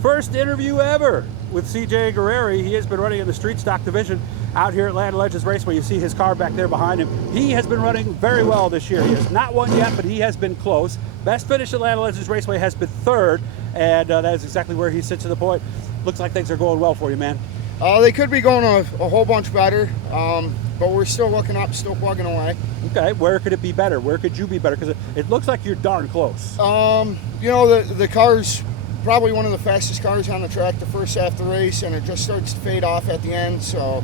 First interview ever with CJ Guererri. He has been running in the street stock division out here at Land of Legends Raceway. You see his car back there behind him. He has been running very well this year. He has not won yet, but he has been close. Best finish at Land of Legends Raceway has been third, and that is exactly where he sits to the point. Looks like things are going well for you, man. They could be going a whole bunch better, but we're still looking up, still plugging away. Okay, where could it be better? Where could you be better? Because it looks like you're darn close. You know, the car's probably one of the fastest cars on the track the first half of the race, and it just starts to fade off at the end. So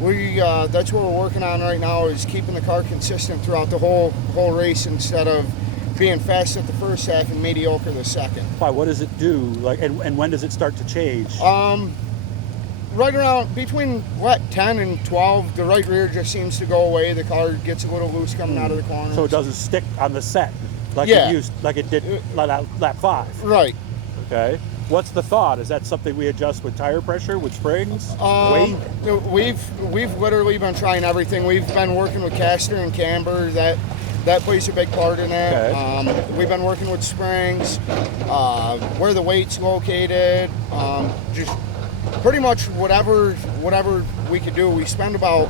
that's what we're working on right now, is keeping the car consistent throughout the whole race instead of being fast at the first half and mediocre the second. Why? What does it do? Like, and when does it start to change? Right around between what 10 and 12, the right rear just seems to go away. The car gets a little loose coming out of the corner. So it doesn't stick on the set like it did lap 5. Right. Okay. What's the thought? Is that something we adjust with tire pressure, with springs, weight? We've literally been trying everything. We've been working with caster and camber. That plays a big part in it. Okay. We've been working with springs, where the weight's located, just pretty much whatever we could do. We spend about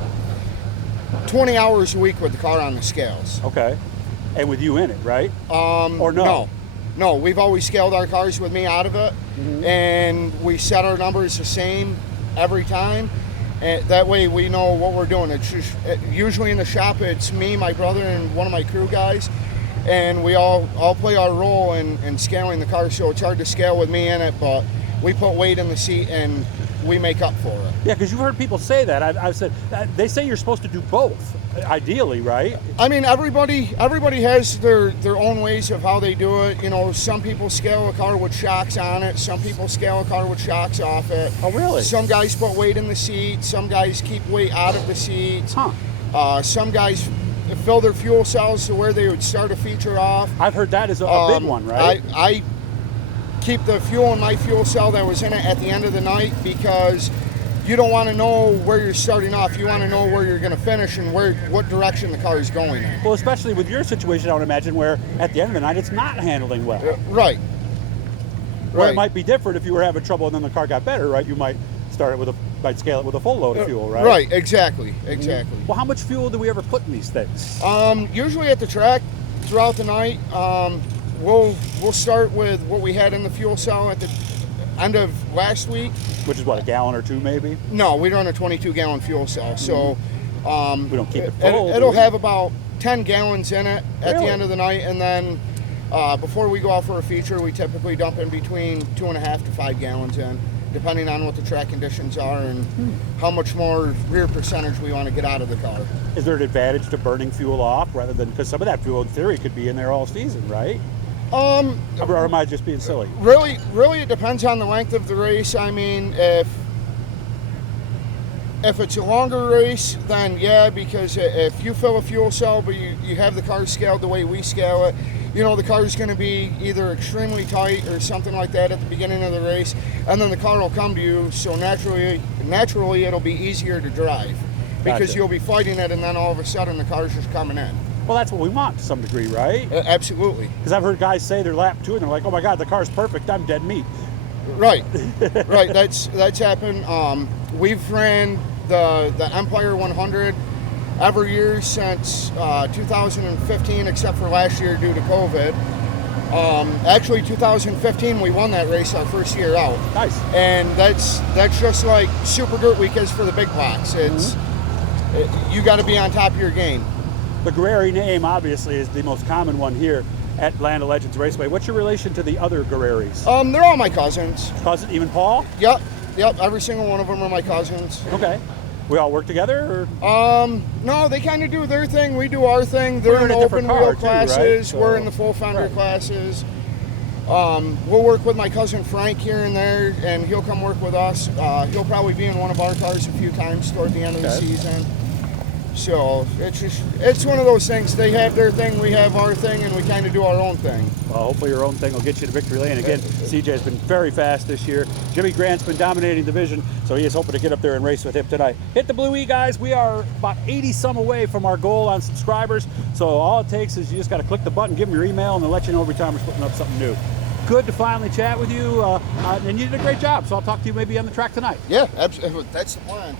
20 hours a week with the car on the scales. Okay. And with you in it, right? Or no? No, we've always scaled our cars with me out of it, and we set our numbers the same every time. And that way we know what we're doing. It's just, usually in the shop, it's me, my brother, and one of my crew guys, and we all play our role in scaling the car. So it's hard to scale with me in it, but we put weight in the seat and we make up for it. Yeah, because you've heard people say that. I've said they say you're supposed to do both, ideally, right? I mean, everybody has their own ways of how they do it. You know, some people scale a car with shocks on it. Some people scale a car with shocks off it. Oh, really? Some guys put weight in the seat. Some guys keep weight out of the seats. Huh. Some guys fill their fuel cells to where they would start a feature off. I've heard that is a big one, right? I keep the fuel in my fuel cell that was in it at the end of the night, because you don't want to know where you're starting off. You want to know where you're going to finish and what direction the car is going in. Well, especially with your situation, I would imagine, where at the end of the night it's not handling well. Right. Well, it might be different if you were having trouble and then the car got better, right? You might start it might scale it with a full load of fuel, right? Right, exactly. Well, how much fuel do we ever put in these things? Usually at the track throughout the night, we'll start with what we had in the fuel cell at the end of last week. Which is what, a gallon or two maybe? No, we run a 22-gallon fuel cell, so we don't keep it full. It'll have about 10 gallons in it at the end of the night, and then before we go out for a feature, we typically dump in between 2.5 to 5 gallons in, depending on what the track conditions are and how much more rear percentage we want to get out of the car. Is there an advantage to burning fuel off rather than, because some of that fuel in theory could be in there all season, right? Or am I just being silly? Really, it depends on the length of the race. I mean, if it's a longer race, then yeah, because if you fill a fuel cell but you have the car scaled the way we scale it, you know, the car is going to be either extremely tight or something like that at the beginning of the race, and then the car will come to you, so naturally it'll be easier to drive, because you'll be fighting it, and then all of a sudden the car's just coming in. Well, that's what we want to some degree, right? Absolutely. Because I've heard guys say they're lap 2 and they're like, oh my God, the car's perfect, I'm dead meat. Right, right, that's happened. We've ran the Empire 100 every year since 2015, except for last year due to COVID. Actually, 2015 we won that race our first year out. Nice. And that's just like Super Dirt Week is for the big blocks. It's you got to be on top of your game. The Guererri name obviously is the most common one here at Land of Legends Raceway. What's your relation to the other Guererris? They're all my cousins. Cousin, even Paul? Yep. Every single one of them are my cousins. Okay. We all work together? Or? No, they kind of do their thing. We do our thing. They're in the open wheel classes. Right? So, we're in the full fender classes. We'll work with my cousin Frank here and there, and he'll come work with us. He'll probably be in one of our cars a few times toward the end of the season. So it's one of those things. They have their thing, we have our thing, and we kind of do our own thing. Well, hopefully your own thing will get you to victory lane. Again, CJ's been very fast this year. Jimmy Grant's been dominating the division, so he is hoping to get up there and race with him tonight. Hit the Blue E, guys. We are about 80-some away from our goal on subscribers, so all it takes is you just got to click the button, give them your email, and they'll let you know every time we're putting up something new. good to finally chat with you. And you did a great job. So I'll talk to you maybe on the track tonight. Yeah, absolutely. That's the plan.